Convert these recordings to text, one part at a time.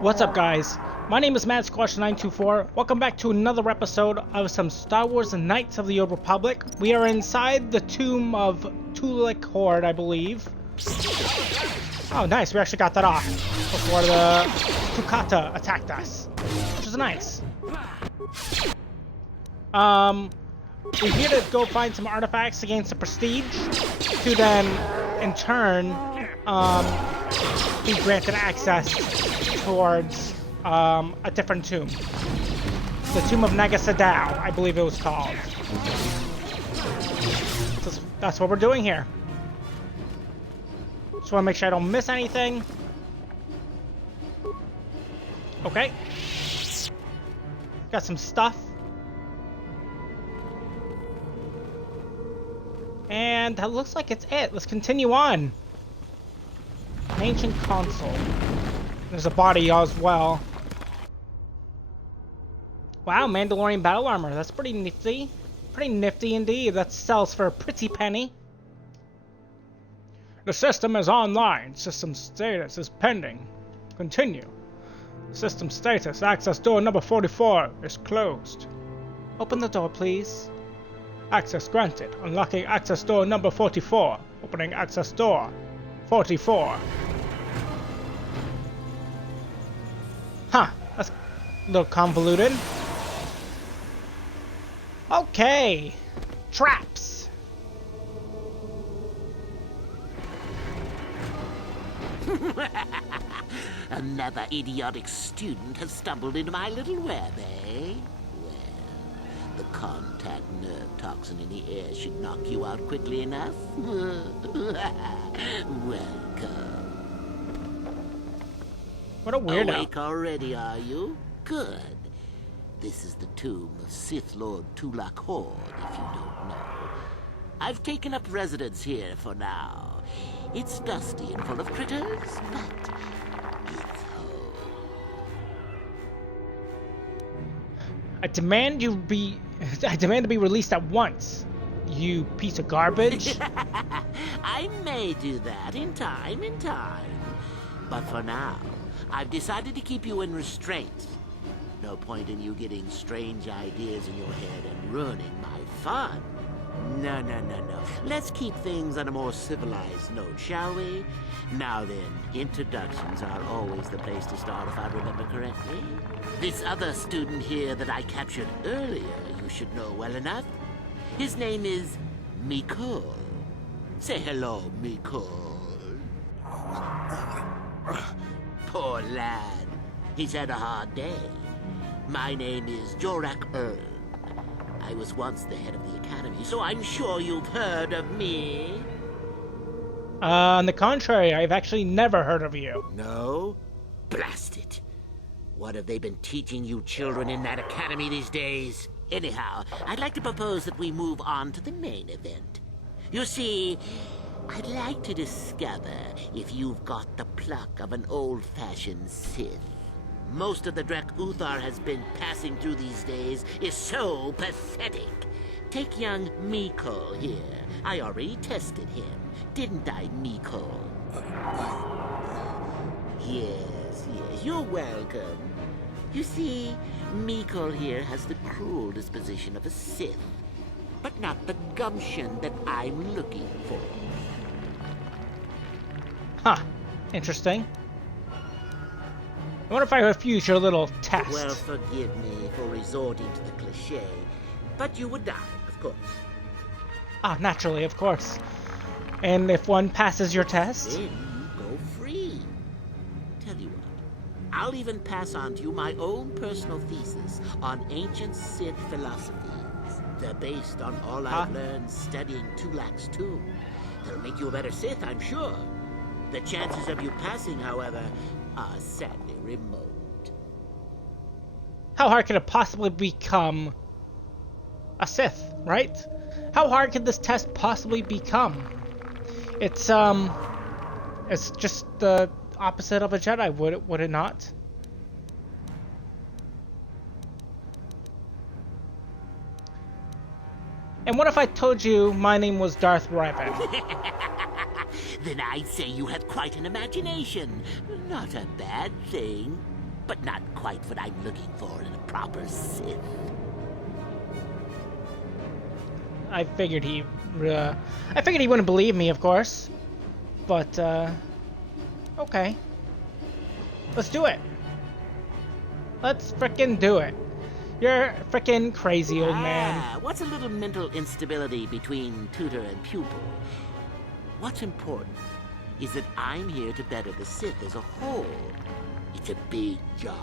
What's up, guys? My name is MadSquash924. Welcome back to another episode of some Star Wars Knights of the Old Republic. We are inside the tomb of Tulak Horde, I believe. Oh, nice. We actually got that off before the Tukata attacked us, which is nice. We're here to go find some artifacts against the Prestige to then, in turn, be granted access towards a different tomb. The Tomb of Nagasadao, I believe it was called. So that's what we're doing here. Just want to make sure I don't miss anything. Okay. Got some stuff. And that looks like it's it. Let's continue on. An ancient console. There's a body as well. Wow, Mandalorian battle armor. That's pretty nifty. Pretty nifty indeed. That sells for a pretty penny. The system is online. System status is pending. Continue. System status. Access door number 44 is closed. Open the door, please. Access granted. Unlocking access door number 44. Opening access door 44. Huh, that's a little convoluted. Okay, traps. Another idiotic student has stumbled into my little web, eh? Well, the contact nerve toxin in the air should knock you out quickly enough. Welcome. What a weirdo. Awake already, are you? Good. This is the tomb of Sith Lord Tulak Horde, if you don't know. I've taken up residence here for now. It's dusty and full of critters, but it's home. I demand to be released at once. You piece of garbage. I may do that in time. But for now, I've decided to keep you in restraint. No point in you getting strange ideas in your head and ruining my fun. No. Let's keep things on a more civilized note, shall we? Now then, introductions are always the place to start if I remember correctly. This other student here that I captured earlier, you should know well enough. His name is Mikol. Say hello, Mikol. Poor lad. He's had a hard day. My name is Jorak Earl. I was once the head of the academy, so I'm sure you've heard of me. On the contrary, I've actually never heard of you. No? Blast it. What have they been teaching you children in that academy these days? Anyhow, I'd like to propose that we move on to the main event. You see, I'd like to discover if you've got the pluck of an old-fashioned Sith. Most of the Drek Uthar has been passing through these days is so pathetic. Take young Mikol here. I already tested him. Didn't I, Mikol? Yes, you're welcome. You see, Mikol here has the cruel disposition of a Sith, but not the gumption that I'm looking for. Huh. Interesting. I wonder if I refuse your little test. Well, forgive me for resorting to the cliché, but you would die, of course. Ah, naturally, of course. And if one passes your test? Then you go free. Tell you what, I'll even pass on to you my own personal thesis on ancient Sith philosophies. They're based on all I've learned studying Tulak's tomb. They'll make you a better Sith, I'm sure. The chances of you passing, however, are sadly remote. How hard could it possibly become a Sith, right? How hard could this test possibly become? It's just the opposite of a Jedi, would it not? And what if I told you my name was Darth Revan? Then I'd say you have quite an imagination. Not a bad thing. but not quite what I'm looking for in a proper Sith. I figured he wouldn't believe me, of course. But, okay. Let's do it. Let's frickin' do it. You're frickin' crazy, old man. What's a little mental instability between tutor and pupil? What's important is that I'm here to better the Sith as a whole. It's a big job.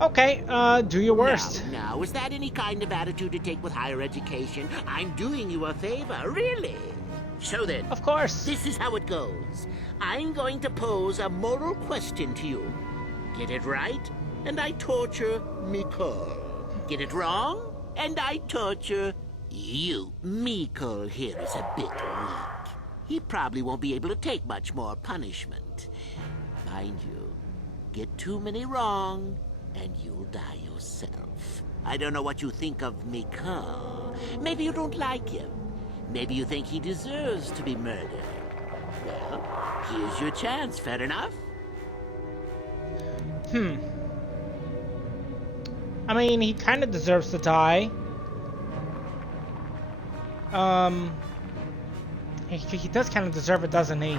Okay, do your worst. Now, is that any kind of attitude to take with higher education? I'm doing you a favor, really. So then, Of course. this is how it goes. I'm going to pose a moral question to you. Get it right, and I torture Mikol. Get it wrong, and I torture you. Mikol here is a bit weak. He probably won't be able to take much more punishment. Mind you, get too many wrong, and you'll die yourself. I don't know what you think of Mikol. Maybe you don't like him. Maybe you think he deserves to be murdered. Well, here's your chance, fair enough? I mean, he kind of deserves to die. He does kind of deserve it, doesn't he?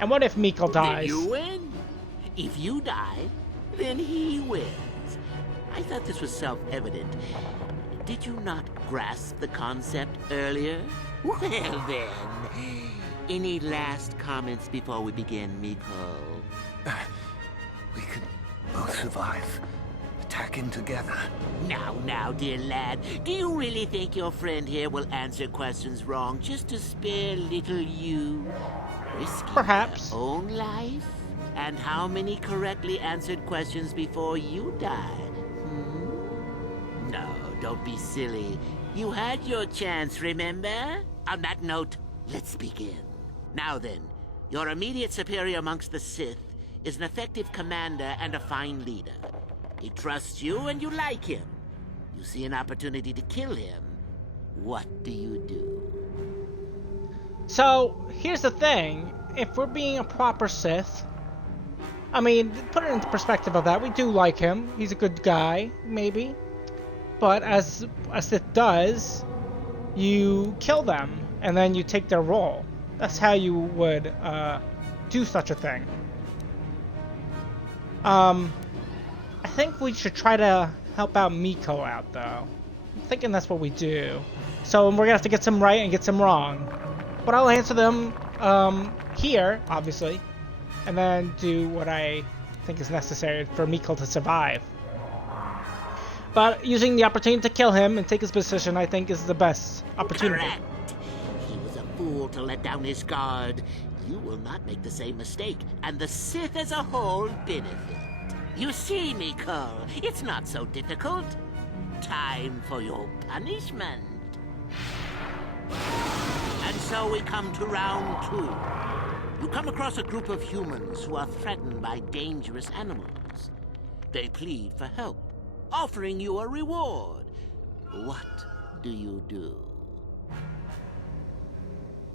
And what if Mikol dies? Then you win. If you die, then he wins. I thought this was self-evident. Did you not grasp the concept earlier? Well then, any last comments before we begin, Mikol? We can both survive. Attacking together. Now, dear lad, do you really think your friend here will answer questions wrong just to spare little you? Risking Perhaps. your own life? And how many correctly answered questions before you die? No, don't be silly. You had your chance, remember? On that note, let's begin. Now then, your immediate superior amongst the Sith is an effective commander and a fine leader. He trusts you and you like him. You see an opportunity to kill him. What do you do? So, here's the thing. If we're being a proper Sith, I mean, put it into perspective of that. We do like him. He's a good guy, maybe. But as a Sith does, you kill them, and then you take their role. That's how you would do such a thing. I think we should try to help out Mikol out, though. I'm thinking that's what we do. So we're gonna have to get some right and get some wrong. But I'll answer them here, obviously, and then do what I think is necessary for Mikol to survive. But using the opportunity to kill him and take his position, I think, is the best opportunity. Correct. He was a fool to let down his guard. You will not make the same mistake, and the Sith as a whole benefit. You see, Mikol, it's not so difficult. Time for your punishment. And so we come to round 2. You come across a group of humans who are threatened by dangerous animals. They plead for help, offering you a reward. What do you do?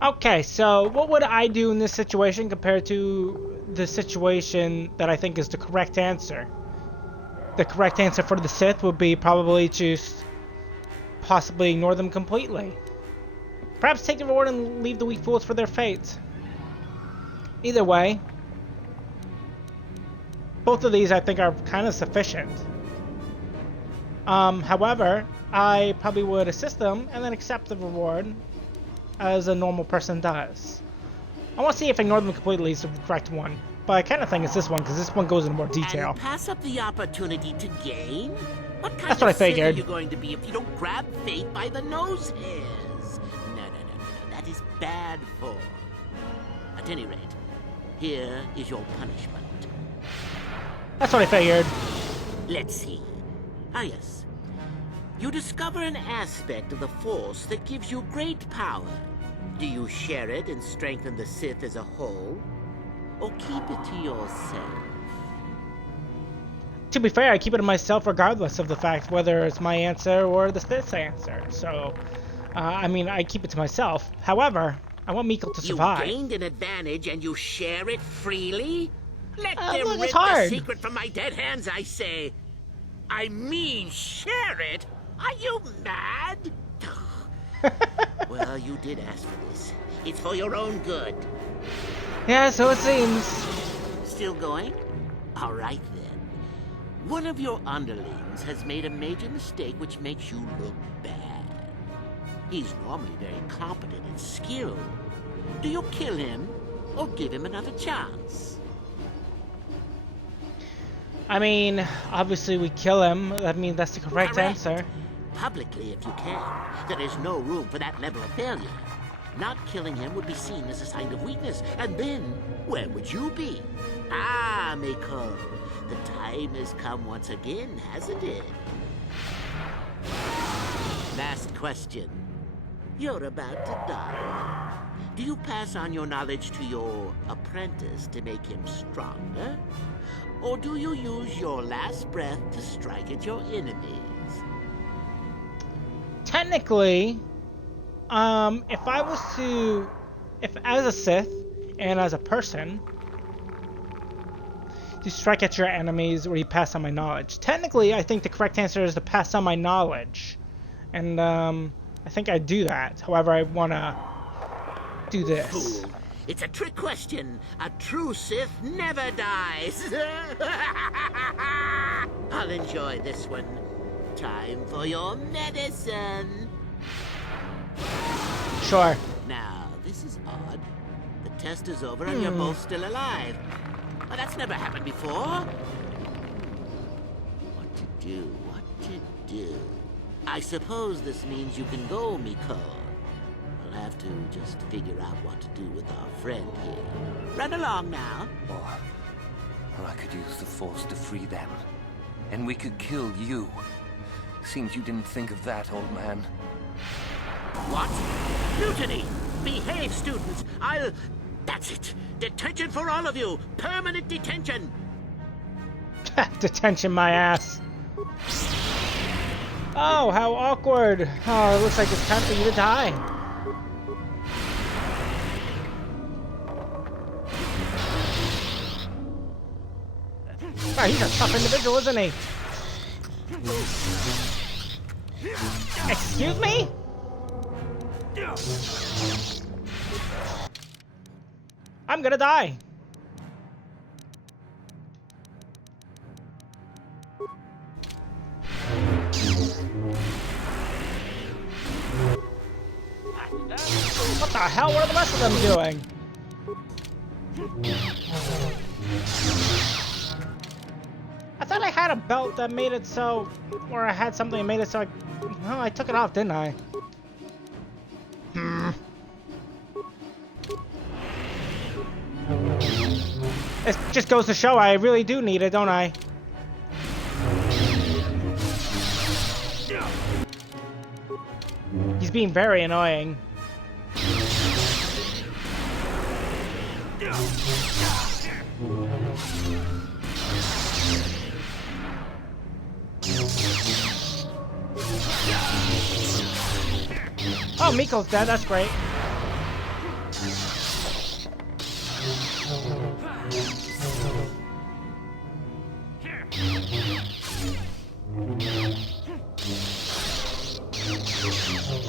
Okay, so what would I do in this situation compared to the situation that I think is the correct answer? The correct answer for the Sith would be probably just possibly ignore them completely. Perhaps take the reward and leave the weak fools for their fate. Either way, both of these I think are kind of sufficient. However, I probably would assist them and then accept the reward as a normal person does. I want to see if ignore them completely is the correct one, but I kind of think it's this one because this one goes into more detail. And pass up the opportunity to gain? What kind That's what I of Sith figured. are you going to be if you don't grab fate by the nose hairs? No. That is bad form. At any rate, here is your punishment. That's what I figured. Let's see. Ah, yes. You discover an aspect of the Force that gives you great power. Do you share it and strengthen the Sith as a whole? Or keep it to yourself? To be fair, I keep it to myself regardless of the fact whether it's my answer or the Sith's answer. So, I mean, I keep it to myself. However, I want Miko to You survive. gained an advantage and you share it freely? Let them look, rip it's the hard. secret from my dead hands, I say. I mean, share it? Are you mad? Well, you did ask for this. It's for your own good. Yeah, so it seems. Still going? All right, then. One of your underlings has made a major mistake which makes you look bad. He's normally very competent and skilled. Do you kill him or give him another chance? I mean, obviously we kill him. I mean, that's the correct Correct. answer. Publicly, if you can. There is no room for that level of failure. Not killing him would be seen as a sign of weakness, and then where would you be? Ah, Miko, the time has come once again, hasn't it? Last question. You're about to die. Do you pass on your knowledge to your apprentice to make him stronger? Or do you use your last breath to strike at your enemies? Technically, if I was to, if as a Sith and as a person, to strike at your enemies or you pass on my knowledge. Technically, I think the correct answer is to pass on my knowledge. And, I think I do that. However, I want to do this. Fool. It's a trick question. A true Sith never dies. I'll enjoy this one. Time for your medicine. Sure. Now, this is odd. The test is over and you're both still alive. Well, that's never happened before. What to do? What to do? I suppose this means you can go, Miko. We'll have to just figure out what to do with our friend here. Run along now. Or I could use the Force to free them. And we could kill you. Seems you didn't think of that, old man. What? Mutiny! Behave, students! That's it! Detention for all of you! Permanent detention! Detention my ass. Oh, how awkward. Oh, it looks like it's time for you to die. Oh, he's a tough individual, isn't he? Excuse me? I'm gonna die. What the hell? What are the rest of them doing? I thought I had a belt that made it so, or I had something that made it so I, well, I took it off, didn't I? It just goes to show I really do need it, don't I? He's being very annoying. Oh, Miko's dead, that's great.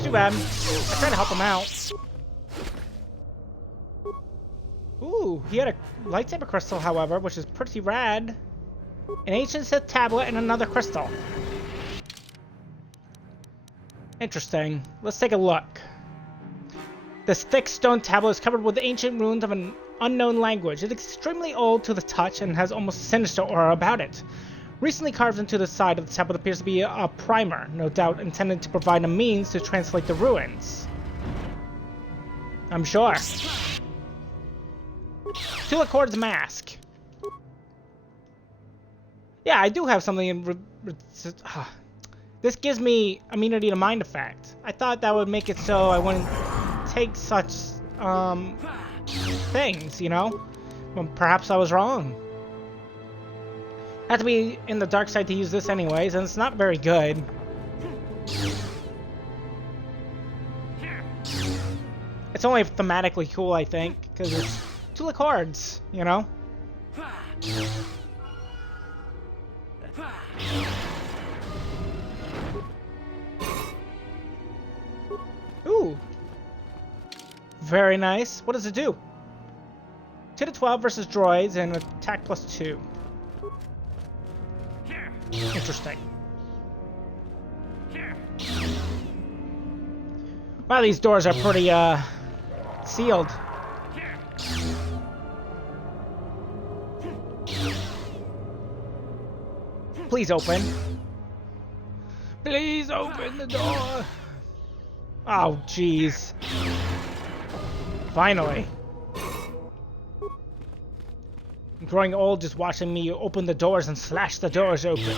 Too bad. I tried to help him out. Ooh, he had a lightsaber crystal, however, which is pretty rad. An ancient Sith tablet and another crystal. Interesting. Let's take a look. This thick stone tablet is covered with ancient runes of an unknown language. It is extremely old to the touch and has almost a sinister aura about it. Recently carved into the side of the tablet appears to be a primer, no doubt intended to provide a means to translate the ruins. I'm sure. Tulacord's mask. Yeah, I do have something in... This gives me immunity to mind effect. I thought that would make it so I wouldn't take such, things, you know? Well, perhaps I was wrong. I have to be in the dark side to use this anyways, and it's not very good. It's It's only thematically cool, I think, because it's Tula cards, you know? Ooh. Very nice. What does it do? 2 to 12 versus droids and attack +2. Interesting. Wow, these doors are pretty, sealed. Please open. Please open the door. Oh, jeez. Finally. I'm growing old just watching me open the doors and slash the doors open.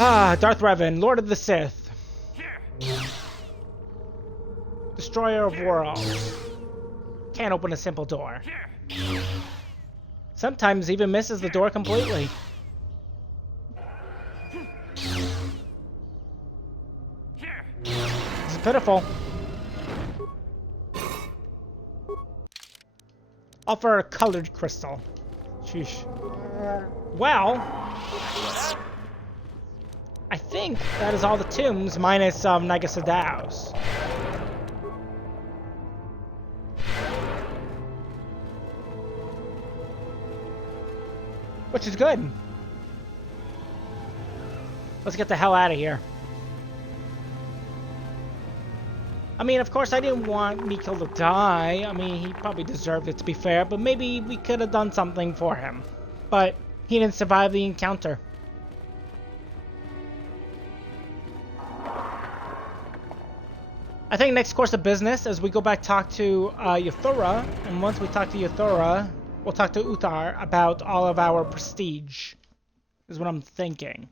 Ah, Darth Revan, Lord of the Sith. Destroyer of worlds. Can't open a simple door. Sometimes even misses the door completely. This is pitiful. Offer a colored crystal. Sheesh. Well, I think that is all the tombs minus Naga Sadow's. Which is good. Let's get the hell out of here. I mean, of course, I didn't want Mikhail to die. I mean, he probably deserved it, to be fair, but maybe we could have done something for him. But he didn't survive the encounter. I think next course of business is we go back talk to Uthar, and once we talk to Uthar, we'll talk to Uthar about all of our prestige, is what I'm thinking.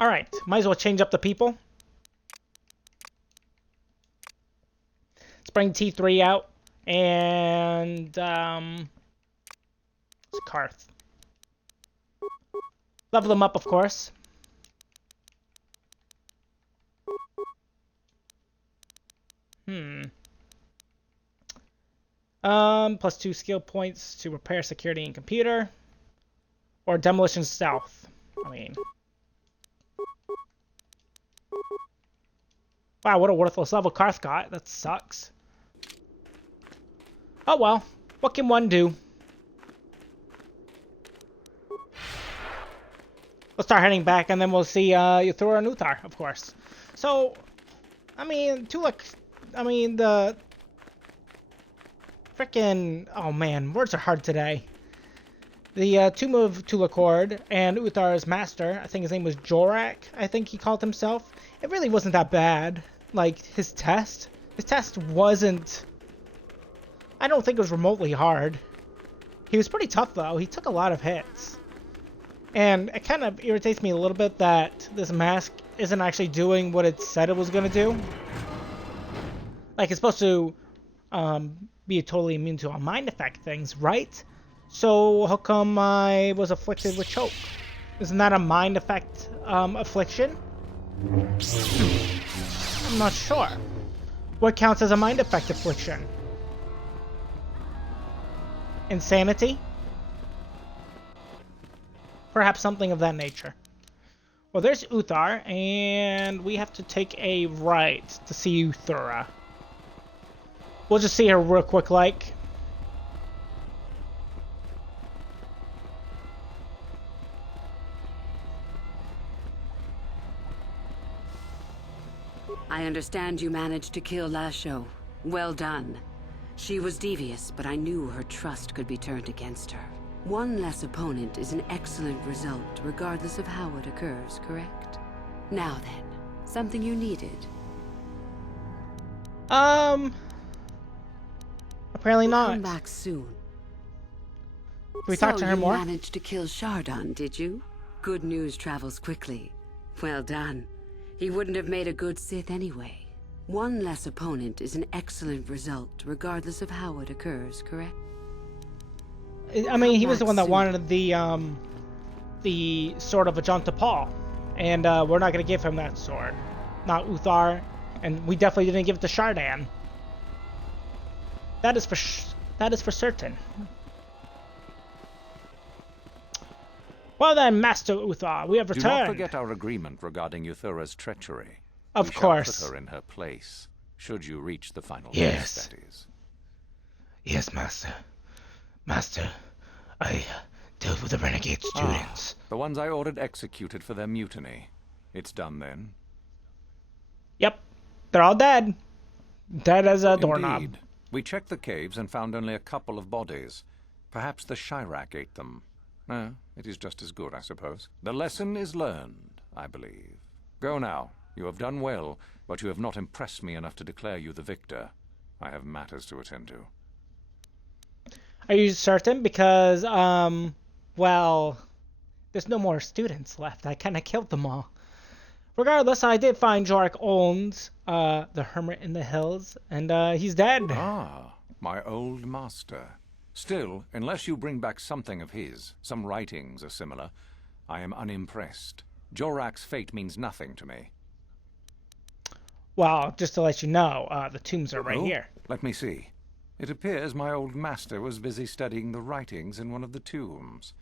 Alright, might as well change up the people. Let's bring T3 out, and, it's Karth. Level them up, of course. +2 skill points to repair security and computer. Or demolition stealth. I mean... Wow, what a worthless level Karth got. That sucks. Oh well. What can one do? We'll start heading back, and then we'll see Uthar and Uthar, of course. So, I mean, the frickin'... Oh man, words are hard today. The Tomb of Tulacord and Uthar's master, I think his name was Jorak, I think he called himself. It really wasn't that bad. Like, his test wasn't... I don't think it was remotely hard. He was pretty tough, though. He took a lot of hits. And it kind of irritates me a little bit that this mask isn't actually doing what it said it was going to do. Like, it's supposed to be totally immune to all mind effect things, right? So, how come I was afflicted with choke? Isn't that a mind effect affliction? I'm not sure. What counts as a mind effect affliction? Insanity? Perhaps something of that nature. Well, there's Uthar, and we have to take a right to see Uthara. We'll just see her real quick, like. I understand you managed to kill Lasho. Well done. She was devious, but I knew her trust could be turned against her. One less opponent is an excellent result, regardless of how it occurs, correct? Now then, something you needed. Apparently not. Come back soon. Can we talk to her more? So you managed to kill Shardon, did you? Good news travels quickly. Well done. He wouldn't have made a good Sith anyway. One less opponent is an excellent result, regardless of how it occurs, correct? I mean, he was the Back one that soon. wanted the sword of Ajanta Paul, and we're not going to give him that sword. Not Uthar, and we definitely didn't give it to Shardan. That is for certain. Well then, Master Uthar, we have Do returned. not forget our agreement regarding Uthara's treachery. Of We course. shall put her in her place, should you reach the final Yes. test, that is. Yes, Master. Master, I dealt with the renegade students. The ones I ordered executed for their mutiny. It's done then. Yep, they're all dead. Dead as a doorknob. Indeed. We checked the caves and found only a couple of bodies. Perhaps the Shirak ate them. It is just as good, I suppose. The lesson is learned, I believe. Go now. You have done well, but you have not impressed me enough to declare you the victor. I have matters to attend to. Are you certain? Because, well, there's no more students left. I kind of killed them all. Regardless, I did find Jorik owns the Hermit in the Hills, and he's dead. Ah, my old master. Still, unless you bring back something of his, some writings or similar, I am unimpressed. Jorak's fate means nothing to me. Well, just to let you know, the tombs are right Oh, here. Let me see. It appears my old master was busy studying the writings in one of the tombs.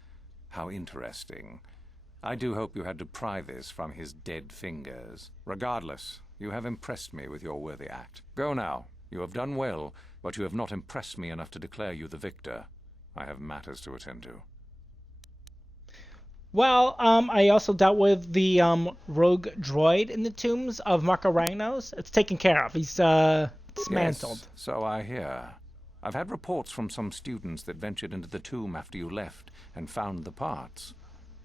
How interesting. I do hope you had to pry this from his dead fingers. Regardless, you have impressed me with your worthy act. Go now. You have done well, but you have not impressed me enough to declare you the victor. I have matters to attend to. Well, I also dealt with the rogue droid in the tombs of Marco Ragnos. It's taken care of. He's dismantled. Yes, so I hear. I've had reports from some students that ventured into the tomb after you left and found the parts.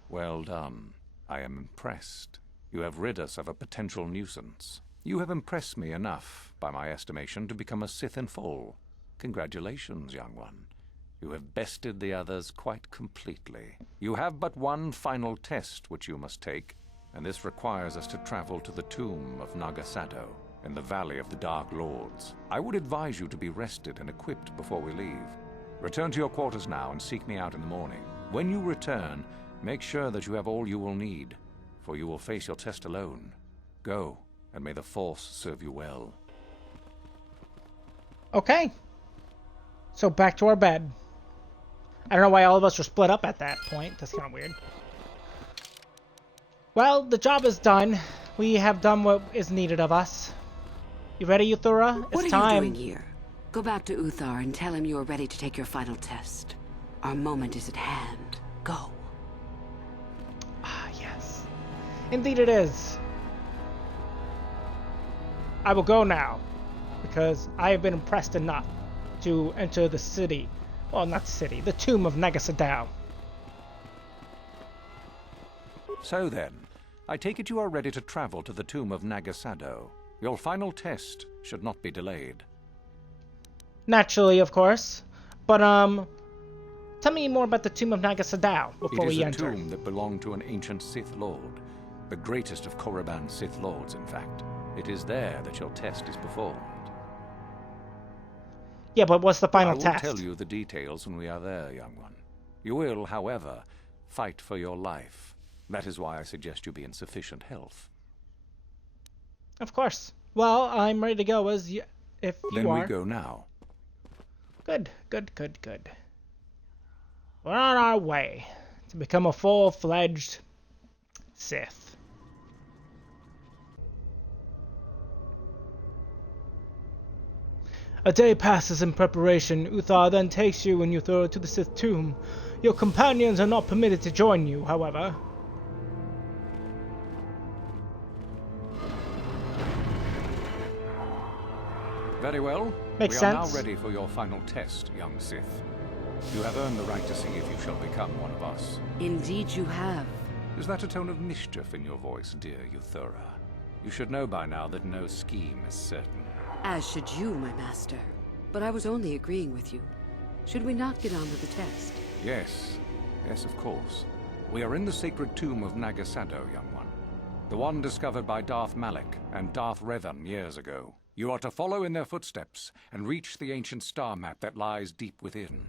Well done. I am impressed. You have rid us of a potential nuisance. You have impressed me enough, by my estimation, to become a Sith in full. Congratulations, young one. You have bested the others quite completely. You have but one final test which you must take, and this requires us to travel to the tomb of Nagasado, in the Valley of the Dark Lords. I would advise you to be rested and equipped before we leave. Return to your quarters now and seek me out in the morning. When you return, make sure that you have all you will need, for you will face your test alone. Go, and may the Force serve you well. Okay. So back to our bed. I don't know why all of us were split up at that point. That's kind of weird. Well, the job is done. We have done what is needed of us. You ready, Uthura? What It's are time. you doing here? Go back to Uthar and tell him you are ready to take your final test. Our moment is at hand. Go. Ah, yes. Indeed it is. I will go now, because I have been impressed enough to enter the city. Well, not city, the tomb of Nagasadao. So then, I take it you are ready to travel to the tomb of Nagasado. Your final test should not be delayed. Naturally, of course. But, tell me more about the tomb of Nagasadao before It is we a enter. tomb that belonged to an ancient Sith Lord. The greatest of Korriban's Sith Lords, in fact. It is there that your test is performed. Yeah, but what's the final I will test? tell you the details when we are there, young one. You will, however, fight for your life. That is why I suggest you be in sufficient health. Of course. Well, I'm ready to go if you Then are. we go now. Good, good, good, good. We're on our way to become a full-fledged Sith. A day passes in preparation. Uthar then takes you and Uthor to the Sith tomb. Your companions are not permitted to join you, however. Very well. Makes we are sense. now ready for your final test, young Sith. You have earned the right to see if you shall become one of us. Indeed you have. Is that a tone of mischief in your voice, dear Uthura? You should know by now that no scheme is certain. As should you, my master. But I was only agreeing with you. Should we not get on with the test? Yes. Yes, of course. We are in the sacred tomb of Nagasado, young one. The one discovered by Darth Malak and Darth Revan years ago. You are to follow in their footsteps and reach the ancient star map that lies deep within.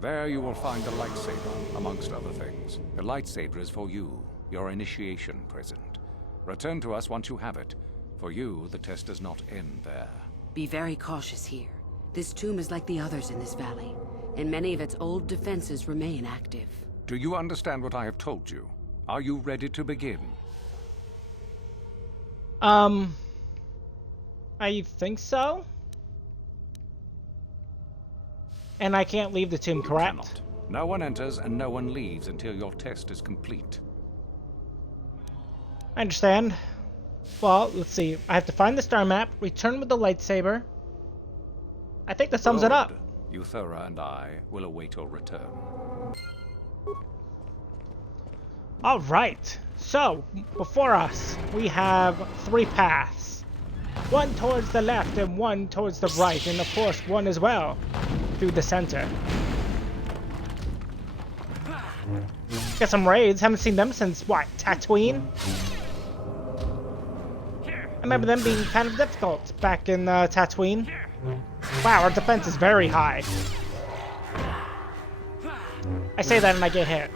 There you will find the lightsaber, amongst other things. The lightsaber is for you, your initiation present. Return to us once you have it. For you, the test does not end there. Be very cautious here. This tomb is like the others in this valley, and many of its old defenses remain active. Do you understand what I have told you? Are you ready to begin? I think so. And I can't leave the tomb, correct? Cannot. No one enters and no one leaves until your test is complete. I understand. Well, let's see. I have to find the star map, return with the lightsaber. I think that sums it up. Uthar and I will await your return. Alright, so, before us, we have 3 paths. One towards the left and one towards the right, and of course one as well, through the center. Got some raids, haven't seen them since, what, Tatooine? I remember them being kind of difficult back in Tatooine. Wow, our defense is very high. I say that and I get hit.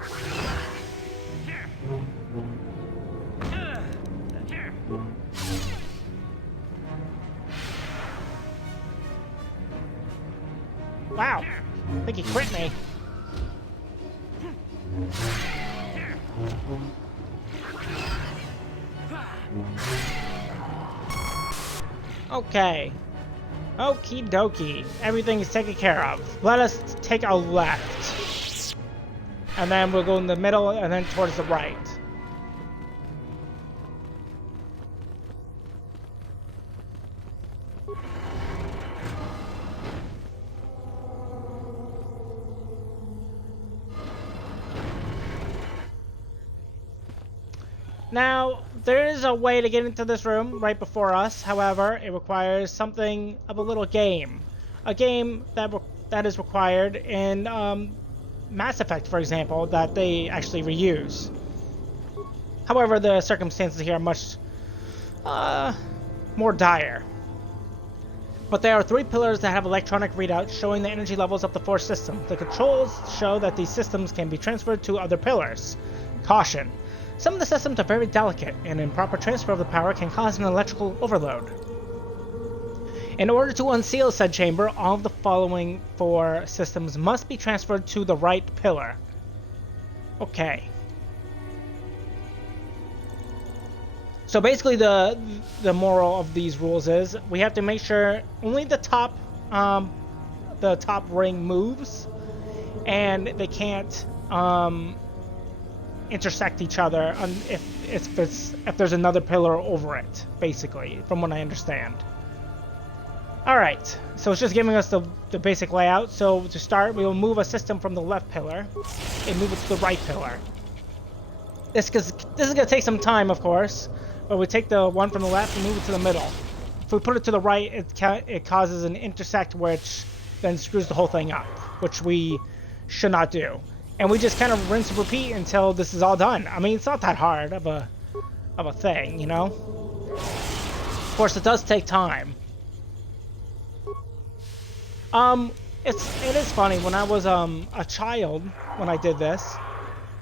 Wow, I think he crit me. Okay. Okie dokie. Everything is taken care of. Let us take a left. And then we'll go in the middle and then towards the right. Now, there is a way to get into this room right before us. However, it requires something of a little game. A game that is required in Mass Effect, for example, that they actually reuse. However, the circumstances here are much more dire. But there are 3 pillars that have electronic readouts showing the energy levels of the 4 systems. The controls show that these systems can be transferred to other pillars. Caution. Some of the systems are very delicate, and improper transfer of the power can cause an electrical overload. In order to unseal said chamber, all of the following 4 systems must be transferred to the right pillar. Okay. So basically the moral of these rules is we have to make sure only the top ring moves, and they can't intersect each other if there's another pillar over it, basically, from what I understand. Alright, so it's just giving us the basic layout. So to start, we will move a system from the left pillar and move it to the right pillar. This is going to take some time, of course, but we take the one from the left and move it to the middle. If we put it to the right, it causes an intersect, which then screws the whole thing up, which we should not do. And we just kind of rinse and repeat until this is all done. I mean, it's not that hard of a thing, you know? Of course, it does take time. It is funny, when I was a child, when I did this,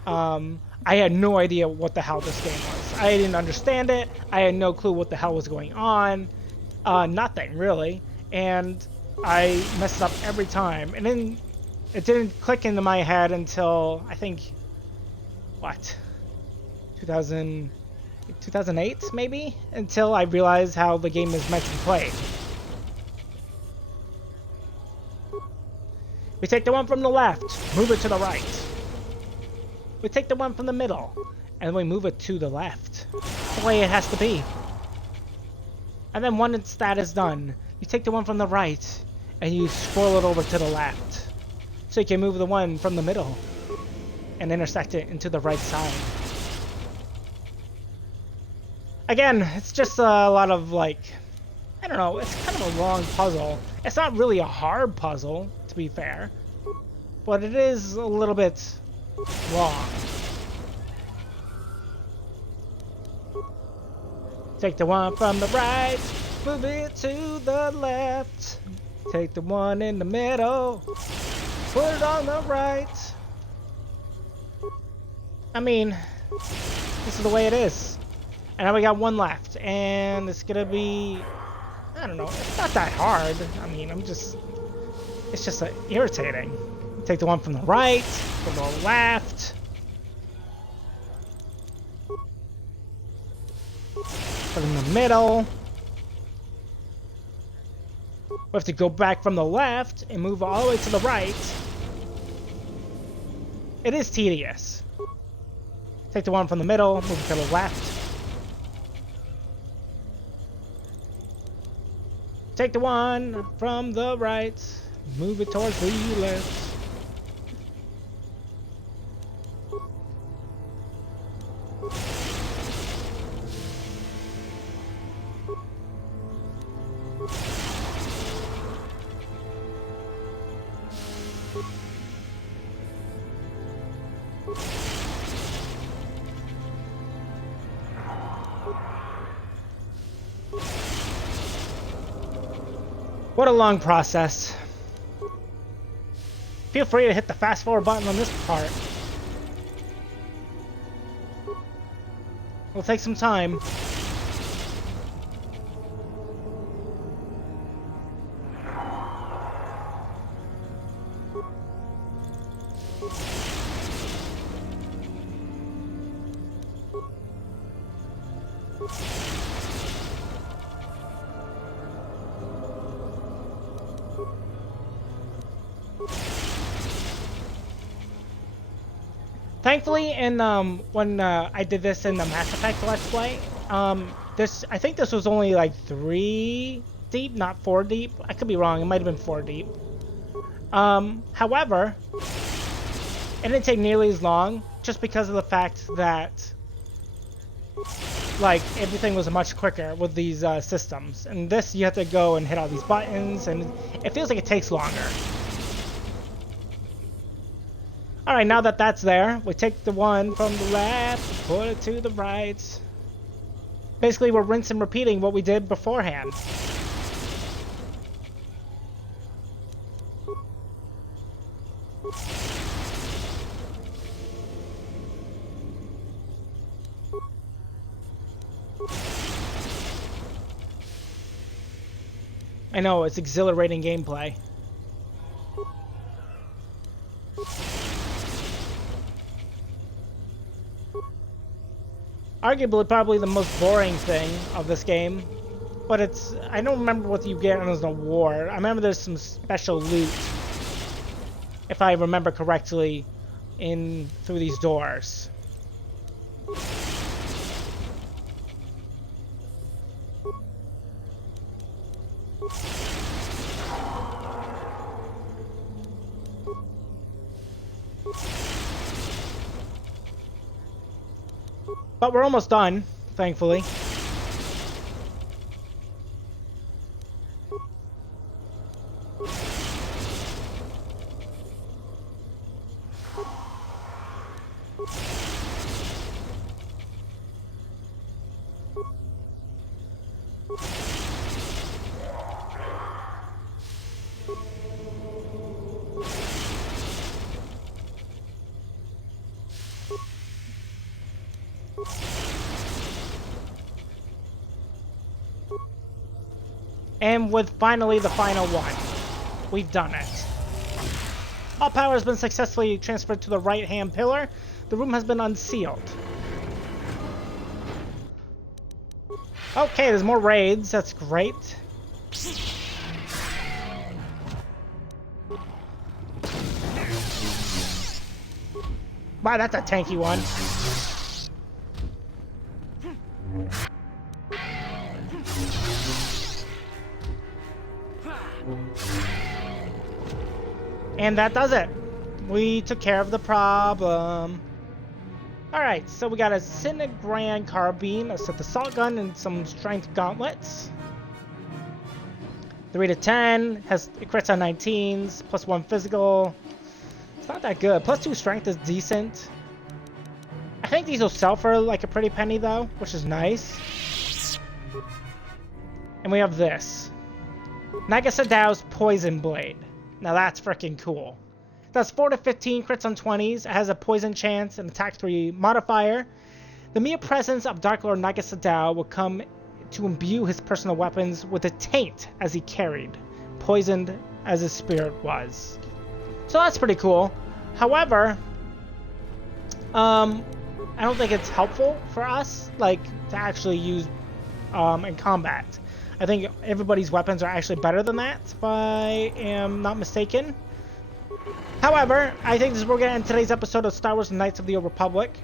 I had no idea what the hell this game was. I didn't understand it. I had no clue what the hell was going on. Nothing, really. And I messed up every time. And then it didn't click into my head until, I think, what? 2008, maybe? Until I realized how the game is meant to be played. We take the one from the left, move it to the right. We take the one from the middle, and we move it to the left. The way it has to be. And then once that is done, you take the one from the right, and you scroll it over to the left. So you can move the one from the middle, and intersect it into the right side. Again, it's just a lot of, like, I don't know, it's kind of a long puzzle. It's not really a hard puzzle, to be fair, but it is a little bit long. Take the one from the right, Move it to the left. Take the one in the middle. Put it on the right. I mean, this is the way it is. And now we got one left. And it's gonna be... I don't know. It's not that hard. I mean, it's just irritating. Take the one from the right, from the left. Put it in the middle. We have to go back from the left and move all the way to the right. It is tedious. Take the one from the middle, move it to the left. Take the one from the right, move it towards the left. What a long process. Feel free to hit the fast forward button on this part. It'll take some time. Thankfully, when I did this in the Mass Effect Let's Play, I think this was only like 3 deep, not 4 deep. I could be wrong. It might have been 4 deep. However, it didn't take nearly as long, just because of the fact that, like, everything was much quicker with these systems. And this, you have to go and hit all these buttons, and it feels like it takes longer. Alright, now that that's there, we take the one from the left, put it to the right. Basically, we're rinsing and repeating what we did beforehand. I know, it's exhilarating gameplay. Arguably, probably the most boring thing of this game, but I don't remember what you get as an award. I remember there's some special loot, if I remember correctly, through these doors. But we're almost done, thankfully. And with finally the final one, we've done it. All power has been successfully transferred to the right-hand pillar. The room has been unsealed. Okay, there's more raids. That's great. Wow, that's a tanky one. And that does it. We took care of the problem. Alright, so we got a Cinegran carbine, a Sith assault gun, and some strength gauntlets. 3 to 10, it crits on 19s, plus 1 physical. It's not that good. Plus 2 strength is decent. I think these will sell for like a pretty penny though, which is nice. And we have this. Nagasadow's Poison Blade. Now that's freaking cool. It does 4 to 15 crits on 20s. It has a poison chance and attack 3 modifier. The mere presence of Dark Lord Nagasadao will come to imbue his personal weapons with a taint as he carried, poisoned as his spirit was. So that's pretty cool. However, I don't think it's helpful for us, like, to actually use in combat. I think everybody's weapons are actually better than that, if I am not mistaken. However, I think this is where we're going to end today's episode of Star Wars Knights of the Old Republic.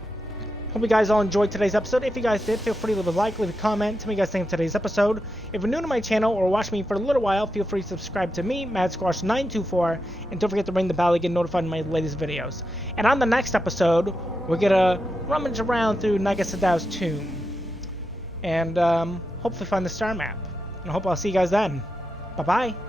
Hope you guys all enjoyed today's episode. If you guys did, feel free to leave a like, leave a comment, tell me what you guys think of today's episode. If you're new to my channel or watch me for a little while, feel free to subscribe to me, MadSquash924, and don't forget to ring the bell to get notified of my latest videos. And on the next episode, we're gonna rummage around through Nagasadow's tomb, and hopefully find the star map. And I hope I'll see you guys then. Bye-bye.